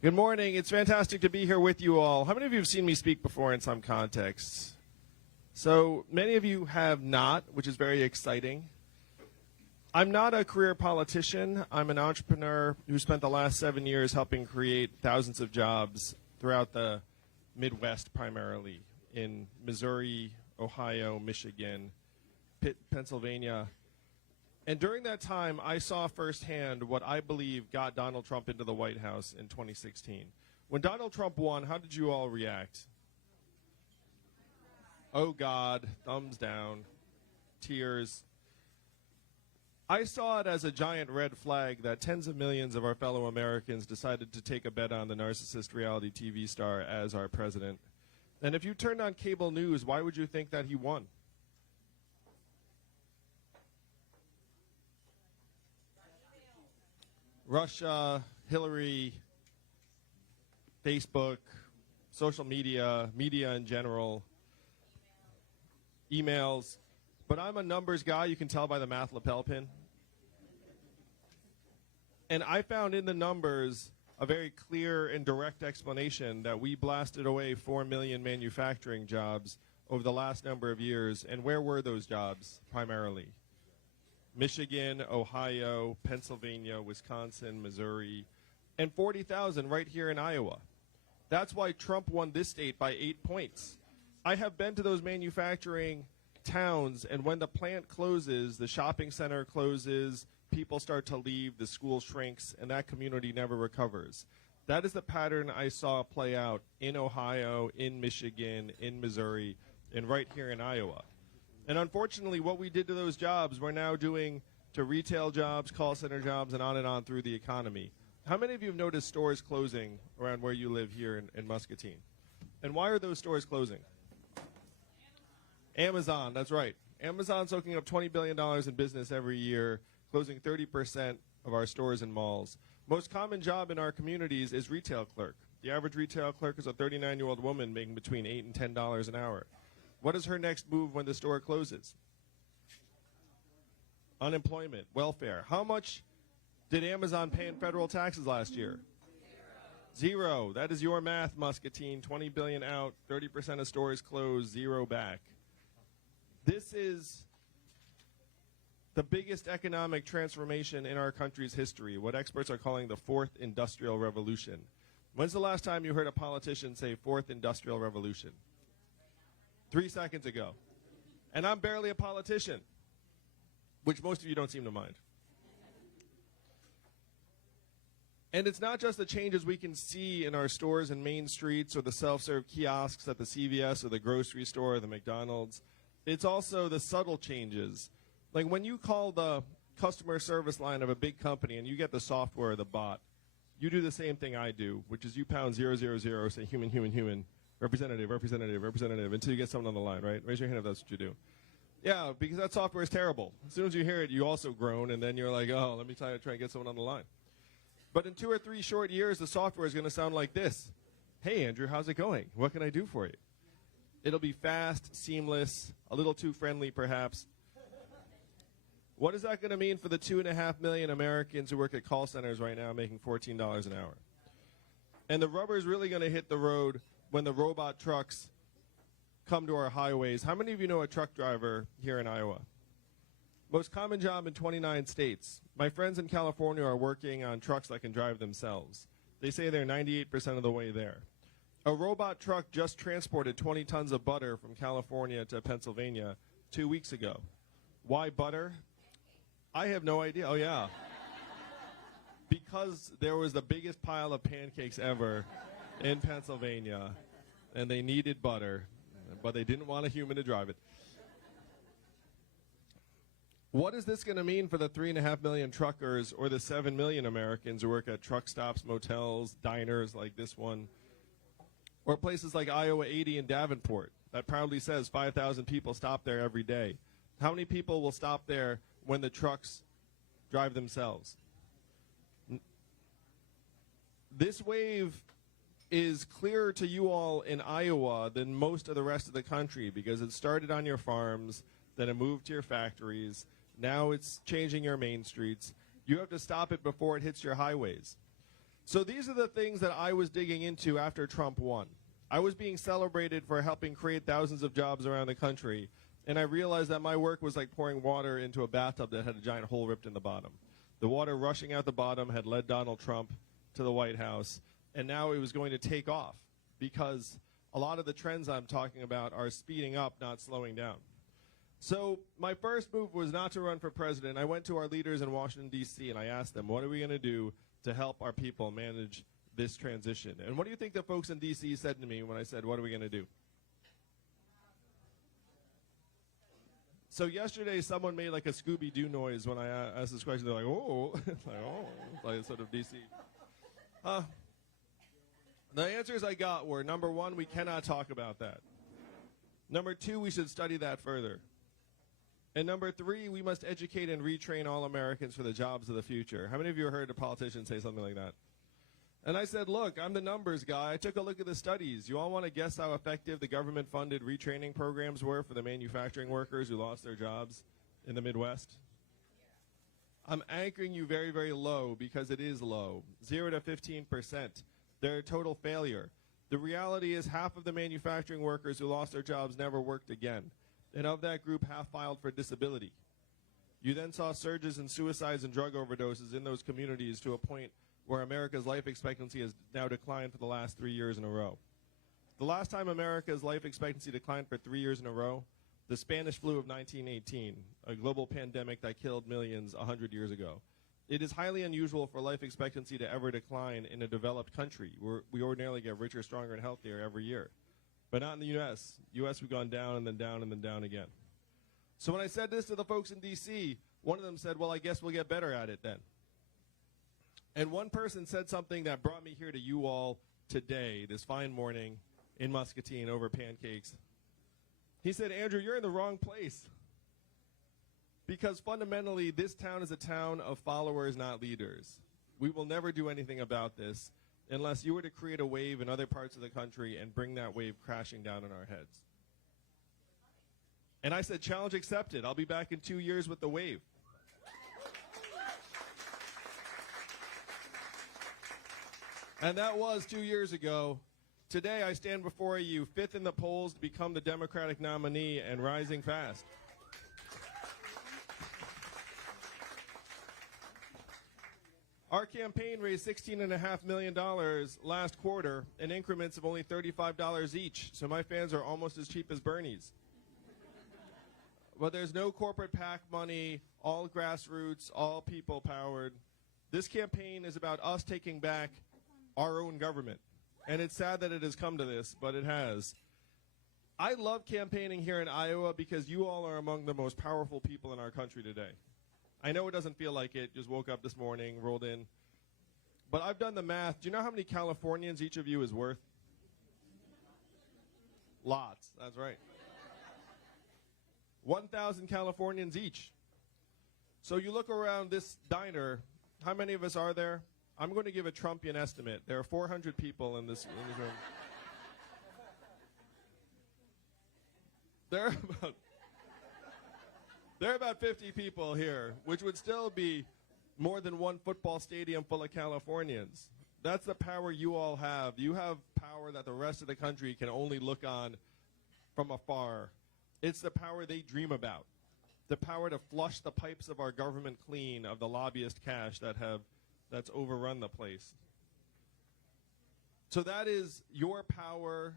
Good morning. It's fantastic to be here with you all. How many of you have seen me speak before in some contexts? So many of you have not, which is very exciting. I'm not a career politician. I'm an entrepreneur who spent the last 7 years helping create thousands of jobs throughout the Midwest, primarily in Missouri, Ohio, Michigan, Pennsylvania. And during that time, I saw firsthand what I believe got Donald Trump into the White House in 2016. When Donald Trump won, how did you all react? Oh God, thumbs down, tears. I saw it as a giant red flag that tens of millions of our fellow Americans decided to take a bet on the narcissist reality TV star as our president. And if you turned on cable news, why would you think that he won? Russia, Hillary, Facebook, social media, media in general, emails. But I'm a numbers guy, you can tell by the math lapel pin. And I found in the numbers a very clear and direct explanation that we blasted away 4 million manufacturing jobs over the last number of years. And where were those jobs primarily? Michigan, Ohio, Pennsylvania, Wisconsin, Missouri, and 40,000 right here in Iowa. That's why Trump won this state by 8 points. I have been to those manufacturing towns, and when the plant closes, the shopping center closes, people start to leave, the school shrinks, and that community never recovers. That is the pattern I saw play out in Ohio, in Michigan, in Missouri, and right here in Iowa. And unfortunately, what we did to those jobs, we're now doing to retail jobs, call center jobs, and on through the economy. How many of you have noticed stores closing around where you live here in Muscatine? And why are those stores closing? Amazon, that's right. Amazon's soaking up $20 billion in business every year, closing 30% of our stores and malls. Most common job in our communities is retail clerk. The average retail clerk is a 39-year-old woman making between $8 and $10 an hour. What is her next move when the store closes? Unemployment, welfare. How much did Amazon pay in federal taxes last year? Zero. That is your math, Muscatine. 20 billion out, 30% of stores closed, zero back. This is the biggest economic transformation in our country's history, what experts are calling the fourth industrial revolution. When's the last time you heard a politician say fourth industrial revolution? 3 seconds ago. And I'm barely a politician, which most of you don't seem to mind. And it's not just the changes we can see in our stores and main streets or the self-serve kiosks at the CVS or the grocery store or the McDonald's. It's also the subtle changes. Like when you call the customer service line of a big company and you get the software or the bot, you do the same thing I do, which is you pound 000, say human, human, human. Representative, representative, representative, until you get someone on the line, right? Raise your hand if that's what you do. Yeah, because that software is terrible. As soon as you hear it, you also groan, and then you're like, oh, let me try and get someone on the line. But in 2 or 3 short years, the software is going to sound like this. Hey, Andrew, how's it going? What can I do for you? It'll be fast, seamless, a little too friendly, perhaps. What is that going to mean for the 2.5 million Americans who work at call centers right now making $14 an hour? And the rubber is really going to hit the road when the robot trucks come to our highways. How many of you know a truck driver here in Iowa? Most common job in 29 states. My friends in California are working on trucks that can drive themselves. They say they're 98% of the way there. A robot truck just transported 20 tons of butter from California to Pennsylvania 2 weeks ago. Why butter? I have no idea. Oh, yeah. Because there was the biggest pile of pancakes ever in Pennsylvania, and they needed butter, but they didn't want a human to drive it. What is this going to mean for the 3.5 million truckers or the 7 million Americans who work at truck stops, motels, diners like this one, or places like Iowa 80 in Davenport that proudly says 5,000 people stop there every day? How many people will stop there when the trucks drive themselves? This wave is clearer to you all in Iowa than most of the rest of the country because it started on your farms, then it moved to your factories, now it's changing your main streets. You have to stop it before it hits your highways. So these are the things that I was digging into after Trump won. I was being celebrated for helping create thousands of jobs around the country, and I realized that my work was like pouring water into a bathtub that had a giant hole ripped in the bottom. The water rushing out the bottom had led Donald Trump to the White House, and now it was going to take off because a lot of the trends I'm talking about are speeding up, not slowing down. So my first move was not to run for president. I went to our leaders in Washington, D.C., and I asked them, what are we going to do to help our people manage this transition? And what do you think the folks in D.C. said to me when I said, what are we going to do? So yesterday, someone made like a Scooby-Doo noise when I asked this question. They're like, oh, like sort of D.C. The answers I got were, number one, we cannot talk about that. Number two, we should study that further. And number three, we must educate and retrain all Americans for the jobs of the future. How many of you heard a politician say something like that? And I said, look, I'm the numbers guy. I took a look at the studies. You all want to guess how effective the government-funded retraining programs were for the manufacturing workers who lost their jobs in the Midwest? I'm anchoring you very, very low because it is low. 0 to 15%. They're a total failure. The reality is half of the manufacturing workers who lost their jobs never worked again. And of that group, half filed for disability. You then saw surges in suicides and drug overdoses in those communities to a point where America's life expectancy has now declined for the last 3 years in a row. The last time America's life expectancy declined for 3 years in a row, the Spanish flu of 1918, a global pandemic that killed millions 100 years ago. It is highly unusual for life expectancy to ever decline in a developed country. We ordinarily get richer, stronger, and healthier every year. But not in the U.S. U.S. we've gone down and then down and then down again. So when I said this to the folks in D.C., one of them said, well, I guess we'll get better at it then. And one person said something that brought me here to you all today, this fine morning in Muscatine over pancakes. He said, Andrew, you're in the wrong place. Because fundamentally, this town is a town of followers, not leaders. We will never do anything about this unless you were to create a wave in other parts of the country and bring that wave crashing down on our heads. And I said, challenge accepted. I'll be back in 2 years with the wave. And that was 2 years ago. Today, I stand before you, fifth in the polls to become the Democratic nominee and rising fast. Our campaign raised $16.5 million last quarter in increments of only $35 each, so my fans are almost as cheap as Bernie's. But there's no corporate PAC money, all grassroots, all people-powered. This campaign is about us taking back our own government. And it's sad that it has come to this, but it has. I love campaigning here in Iowa because you all are among the most powerful people in our country today. I know it doesn't feel like it, just woke up this morning, rolled in. But I've done the math. Do you know how many Californians each of you is worth? Lots, that's right. 1,000 Californians each. So you look around this diner, how many of us are there? I'm going to give a Trumpian estimate. There are 400 people in this room. There are about 50 people here, which would still be more than one football stadium full of Californians. That's the power you all have. You have power that the rest of the country can only look on from afar. It's the power they dream about. The power to flush the pipes of our government clean of the lobbyist cash that's overrun the place. So that is your power.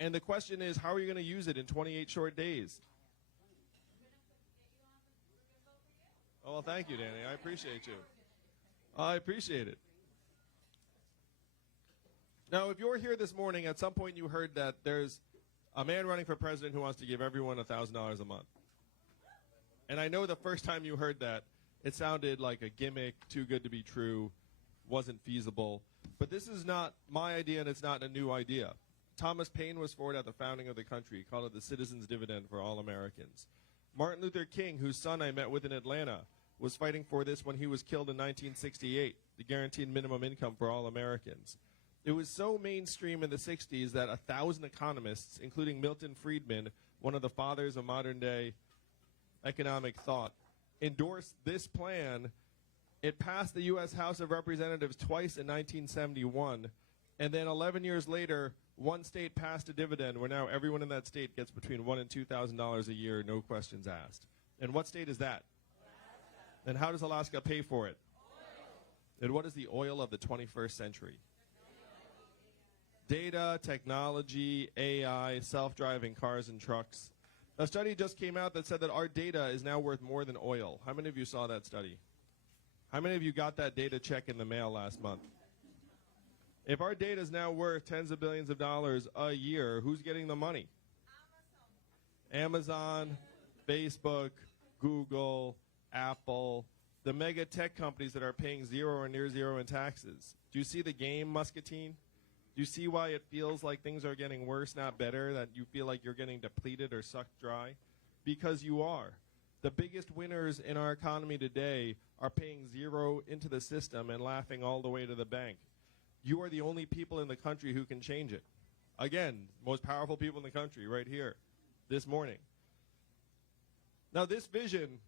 And the question is, how are you going to use it in 28 short days? Oh, well, thank you, Danny. I appreciate you. I appreciate it. Now, if you're here this morning, at some point you heard that there's a man running for president who wants to give everyone $1,000 a month. And I know the first time you heard that, it sounded like a gimmick, too good to be true, wasn't feasible. But this is not my idea, and it's not a new idea. Thomas Paine was for it at the founding of the country. He called it the citizen's dividend for all Americans. Martin Luther King, whose son I met with in Atlanta, was fighting for this when he was killed in 1968, the guaranteed minimum income for all Americans. It was so mainstream in the 60s that 1,000 economists, including Milton Friedman, one of the fathers of modern-day economic thought, endorsed this plan It passed the U.S. House of Representatives twice in 1971, and then 11 years later, one state passed a dividend where now everyone in that state gets between $1,000 and $2,000 a year, no questions asked. And what state is that? Alaska. And how does Alaska pay for it? Oil. And what is the oil of the 21st century? Data, technology, AI, self-driving cars and trucks. A study just came out that said that our data is now worth more than oil. How many of you saw that study? How many of you got that data check in the mail last month? If our data is now worth tens of billions of dollars a year, who's getting the money? Amazon, Facebook, Google, Apple, the mega tech companies that are paying zero or near zero in taxes. Do you see the game, Muscatine? Do you see why it feels like things are getting worse, not better, that you feel like you're getting depleted or sucked dry? Because you are. The biggest winners in our economy today are paying zero into the system and laughing all the way to the bank. You are the only people in the country who can change it. Again, most powerful people in the country right here this morning. Now, this vision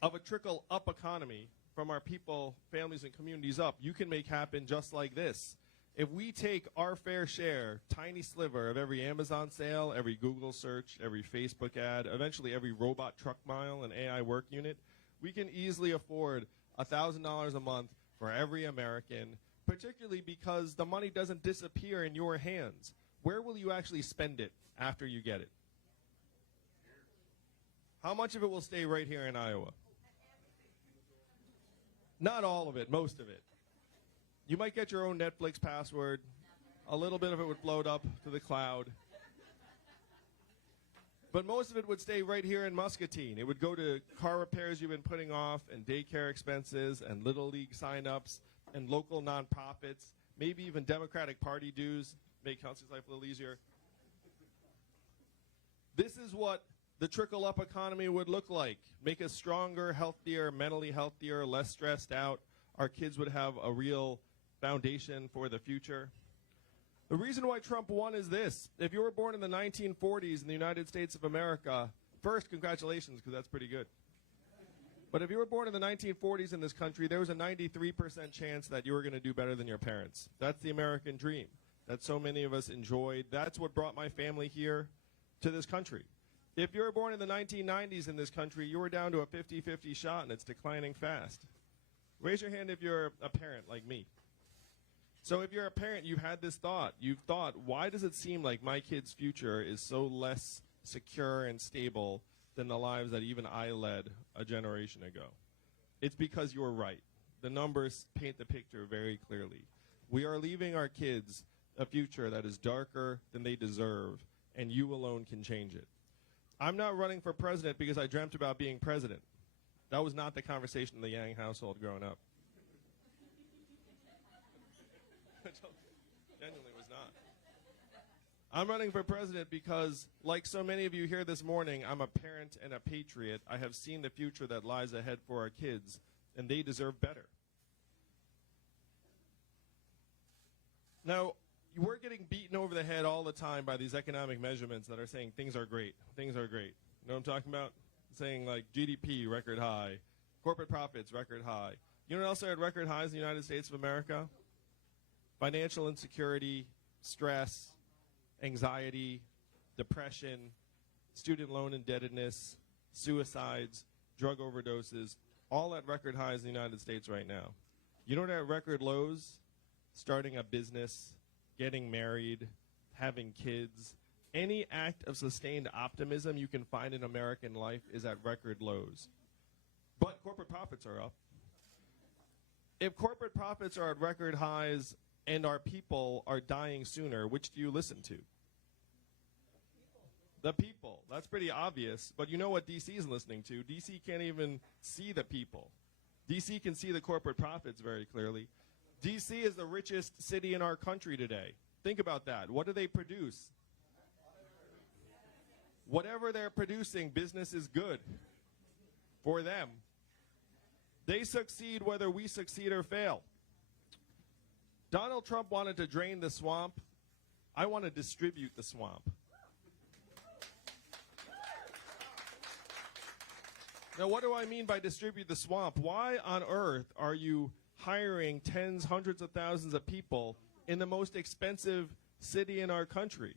of a trickle-up economy from our people, families, and communities up, you can make happen just like this. If we take our fair share, tiny sliver of every Amazon sale, every Google search, every Facebook ad, eventually every robot truck mile and AI work unit, we can easily afford $1,000 a month for every American, particularly because the money doesn't disappear in your hands. Where will you actually spend it after you get it? How much of it will stay right here in Iowa? Not all of it, most of it. You might get your own Netflix password. A little bit of it would float up to the cloud. But most of it would stay right here in Muscatine. It would go to car repairs you've been putting off, and daycare expenses, and Little League signups, and local nonprofits, maybe even Democratic Party dues, make Kelsey's life a little easier. This is what the trickle-up economy would look like. Make us stronger, healthier, mentally healthier, less stressed out. Our kids would have a real foundation for the future. The reason why Trump won is this. If you were born in the 1940s in the United States of America, first, congratulations, because that's pretty good. But if you were born in the 1940s in this country, there was a 93% chance that you were going to do better than your parents. That's the American dream that so many of us enjoyed. That's what brought my family here to this country. If you were born in the 1990s in this country, you were down to a 50-50 shot, and it's declining fast. Raise your hand if you're a parent like me. So if you're a parent, you've had this thought. You've thought, why does it seem like my kid's future is so less secure and stable than the lives that even I led a generation ago? It's because you're right. The numbers paint the picture very clearly. We are leaving our kids a future that is darker than they deserve, and you alone can change it. I'm not running for president because I dreamt about being president. That was not the conversation in the Yang household growing up. Genuinely was not. I'm running for president because, like so many of you here this morning, I'm a parent and a patriot. I have seen the future that lies ahead for our kids, and they deserve better. Now, we're getting beaten over the head all the time by these economic measurements that are saying things are great. Things are great. You know what I'm talking about? Saying like GDP, record high. Corporate profits, record high. You know what else are at record highs in the United States of America? Financial insecurity, stress, anxiety, depression, student loan indebtedness, suicides, drug overdoses, all at record highs in the United States right now. You know what are at record lows? Starting a business, getting married, having kids. Any act of sustained optimism you can find in American life is at record lows. But corporate profits are up. If corporate profits are at record highs and our people are dying sooner, which do you listen to? The people. That's pretty obvious. But you know what D.C. is listening to? D.C. can't even see the people. D.C. can see the corporate profits very clearly. D.C. is the richest city in our country today. Think about that. What do they produce? Whatever they're producing, business is good for them. They succeed whether we succeed or fail. Donald Trump wanted to drain the swamp. I want to distribute the swamp. Now, what do I mean by distribute the swamp? Why on earth are you hiring tens, hundreds of thousands of people in the most expensive city in our country?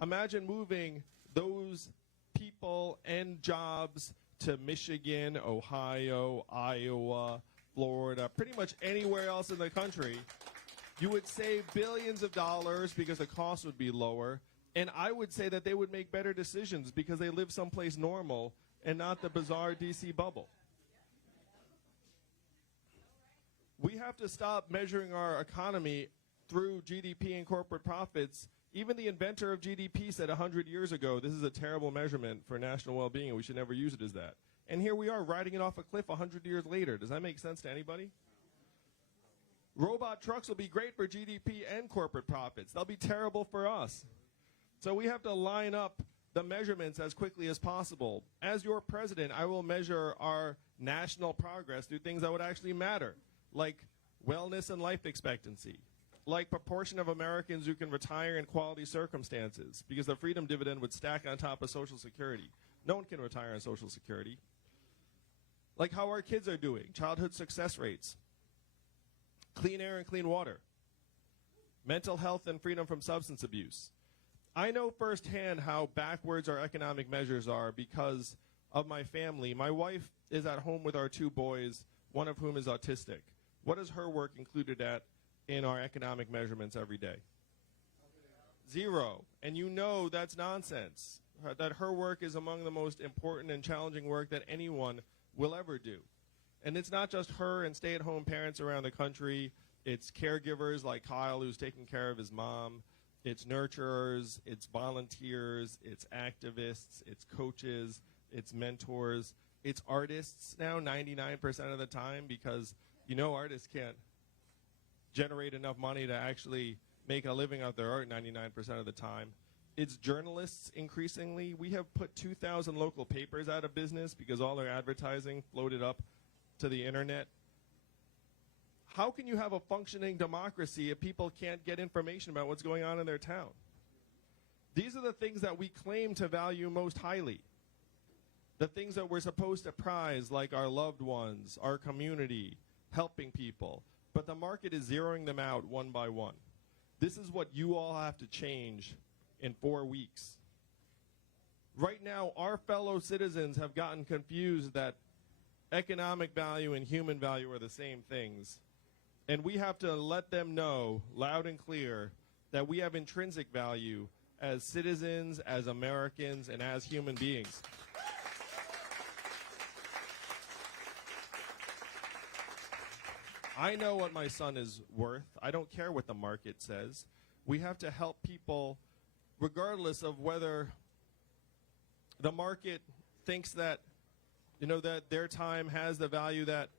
Imagine moving those people and jobs to Michigan, Ohio, Iowa, Florida, pretty much anywhere else in the country. You would save billions of dollars because the cost would be lower. And I would say that they would make better decisions because they live someplace normal and not the bizarre DC bubble. We have to stop measuring our economy through GDP and corporate profits. Even the inventor of GDP said 100 years ago, this is a terrible measurement for national well-being and we should never use it as that. And here we are riding it off a cliff 100 years later. Does that make sense to anybody? Robot trucks will be great for GDP and corporate profits. They'll be terrible for us. So we have to line up the measurements as quickly as possible. As your president, I will measure our national progress through things that would actually matter, like wellness and life expectancy, like proportion of Americans who can retire in quality circumstances, because the freedom dividend would stack on top of Social Security. No one can retire on Social Security. Like how our kids are doing, childhood success rates, clean air and clean water, mental health and freedom from substance abuse. I know firsthand how backwards our economic measures are because of my family. My wife is at home with our two boys, one of whom is autistic. What is her work included in our economic measurements every day? Zero. And you know that's nonsense, that her work is among the most important and challenging work that anyone will ever do. And it's not just her and stay-at-home parents around the country. It's caregivers like Kyle, who's taking care of his mom. It's nurturers, it's volunteers, it's activists, it's coaches, it's mentors, it's artists now 99% of the time because, you know, artists can't generate enough money to actually make a living out their art 99% of the time. It's journalists increasingly. We have put 2,000 local papers out of business because all their advertising floated up to the internet. How can you have a functioning democracy if people can't get information about what's going on in their town? These are the things that we claim to value most highly. The things that we're supposed to prize, like our loved ones, our community, helping people. But the market is zeroing them out one by one. This is what you all have to change in 4 weeks. Right now, our fellow citizens have gotten confused that economic value and human value are the same things. And we have to let them know, loud and clear, that we have intrinsic value as citizens, as Americans, and as human beings. I know what my son is worth. I don't care what the market says. We have to help people regardless of whether the market thinks that, you know, that their time has the value that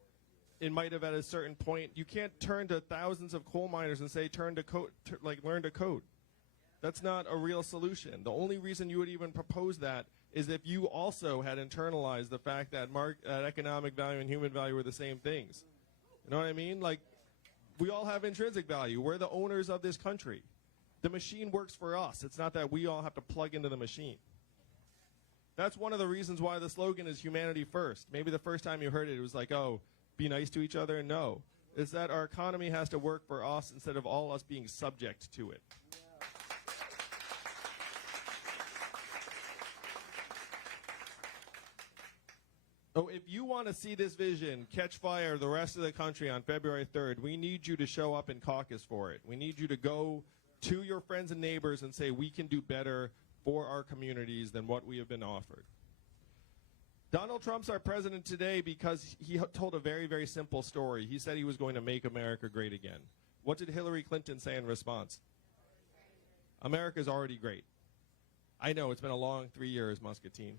it might have at a certain point. You can't turn to thousands of coal miners and say, learn to code. That's not a real solution. The only reason you would even propose that is if you also had internalized the fact that economic value and human value were the same things. You know what I mean? Like, we all have intrinsic value. We're the owners of this country. The machine works for us. It's not that we all have to plug into the machine. That's one of the reasons why the slogan is humanity first. Maybe the first time you heard it, it was like, oh, be nice to each other. No. It's that our economy has to work for us instead of all us being subject to it. So if you want to see this vision catch fire the rest of the country on February 3rd, we need you to show up in caucus for it. We need you to go to your friends and neighbors and say we can do better for our communities than what we have been offered. Donald Trump's our president today because he told a very, very simple story. He said he was going to make America great again. What did Hillary Clinton say in response? America's already great. I know, it's been a long 3 years, Muscatine.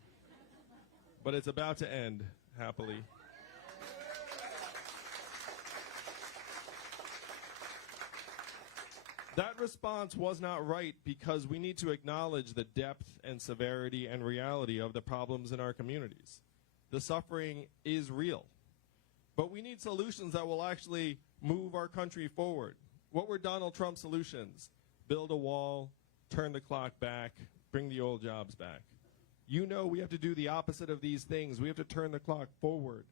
But it's about to end, happily. That response was not right because we need to acknowledge the depth and severity and reality of the problems in our communities. The suffering is real. But we need solutions that will actually move our country forward. What were Donald Trump's solutions? Build a wall, turn the clock back, bring the old jobs back. You know we have to do the opposite of these things. We have to turn the clock forward.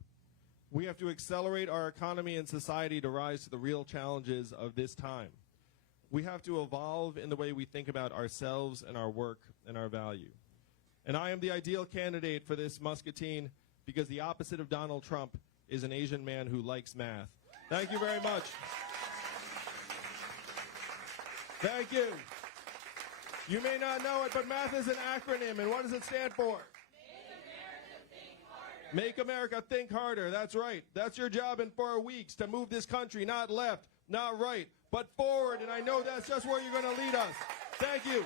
We have to accelerate our economy and society to rise to the real challenges of this time. We have to evolve in the way we think about ourselves and our work and our value. And I am the ideal candidate for this Muscatine because the opposite of Donald Trump is an Asian man who likes math. Thank you very much. Thank you. You may not know it, but math is an acronym, and what does it stand for? Make America think harder. That's right. That's your job in 4 weeks, to move this country not left, not right, but forward. And I know that's just where you're going to lead us. Thank you.